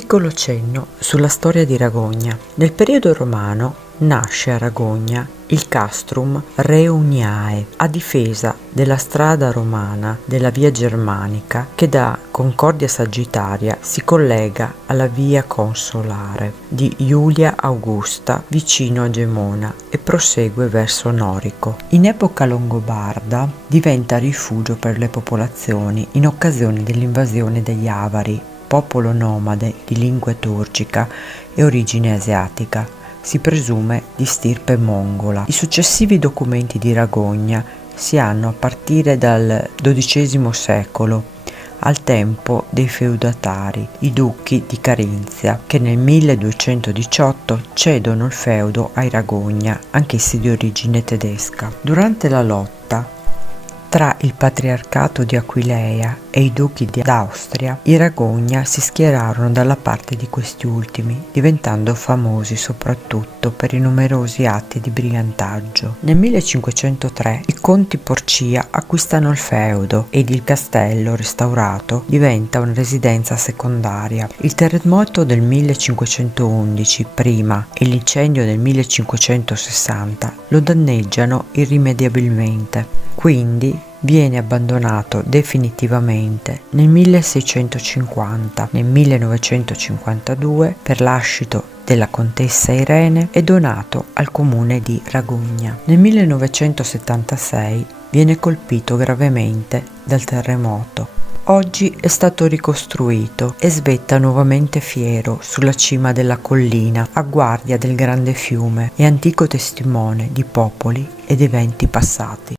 Piccolo cenno sulla storia di Ragogna. Nel periodo romano nasce a Ragogna il castrum Reuniae, a difesa della strada romana della via germanica che da Concordia Sagittaria si collega alla via consolare di Iulia Augusta vicino a Gemona e prosegue verso Norico. In epoca longobarda diventa rifugio per le popolazioni in occasione dell'invasione degli Avari, popolo nomade di lingua turcica e origine asiatica, si presume di stirpe mongola. I successivi documenti di Ragogna si hanno a partire dal XII secolo, al tempo dei feudatari, i duchi di Carinzia, che nel 1218 cedono il feudo ai Ragogna, anch'essi di origine tedesca. Durante la lotta tra il patriarcato di Aquileia e i duchi d'Austria, i Ragogna si schierarono dalla parte di questi ultimi, diventando famosi soprattutto per i numerosi atti di brigantaggio. Nel 1503 i conti Porcia acquistano il feudo ed il castello, restaurato, diventa una residenza secondaria. Il terremoto del 1511 prima e l'incendio del 1560 lo danneggiano irrimediabilmente. Quindi viene abbandonato definitivamente nel 1650. Nel 1952, per lascito della contessa Irene, è donato al comune di Ragogna. Nel 1976 viene colpito gravemente dal terremoto. Oggi è stato ricostruito e svetta nuovamente fiero sulla cima della collina, a guardia del grande fiume e antico testimone di popoli ed eventi passati.